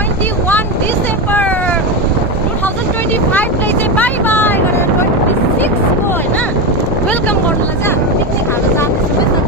21 December 2025 लाई चाहिँ by by गरेर 26 को हैन वेलकम गर्नुलाई चाहिँ हामी पिकनिक खान जाँदैछौँ है।